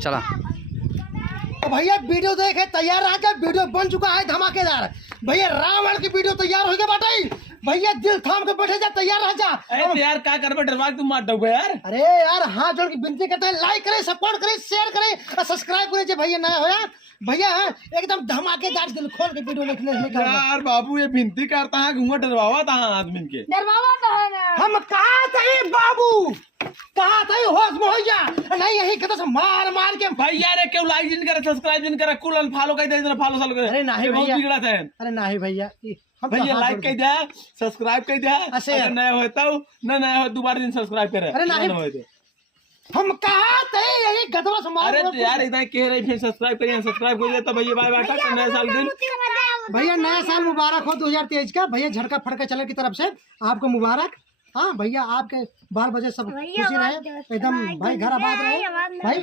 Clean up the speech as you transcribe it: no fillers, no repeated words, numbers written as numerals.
चला तो भैया वीडियो देखे तैयार रहा क्या? वीडियो बन चुका है धमाकेदार। भैया रावण की वीडियो तैयार हो गया बाटाई। भैया दिल थाम के बैठे जा, तैयार रह जा। यार क्या कर डरवा तुम मार दो यार। अरे यार हाथ जोड़ के विनती करते हैं, लाइक करें, सपोर्ट करें, शेयर करें और सब्सक्राइब करें। भैया नया होया भैया एकदम धमाकेदार दिल खोल के वीडियो देखने यार बाबू ये विनती करता है घूंगा डरवावा था आदमी के डरवावा तो है ना। हम कहा थे बाबू, कहा थे होश में हो जा नहीं, यही कहते से मार मार के। भैया रे क्यों लाइक जिन करे सब्सक्राइब जिन करे कुल फॉलो कर दे फॉलो साल करे। अरे नहीं बहुत भैया, बिगड़ा था। अरे नहीं भैया भैया लाइक कर दे, सब्सक्राइब कर दे, अगर नया होता हो ना नया हो दोबारा दिन सब्सक्राइब करे। अरे नहीं हम कहा थे यही गधवा से मार। अरे यार इधर कह रही फिर सब्सक्राइब करिए, सब्सक्राइब कर दे तो भैया बाय बाय तक नया साल दिन। भैया नया साल मुबारक हो 2023 का। भैया झटका फटका चैनल की तरफ से आपको मुबारक। हाँ भैया आपके बाल बच्चे सब खुशी रहे एकदम, भाई घर आबाद रहे भाई।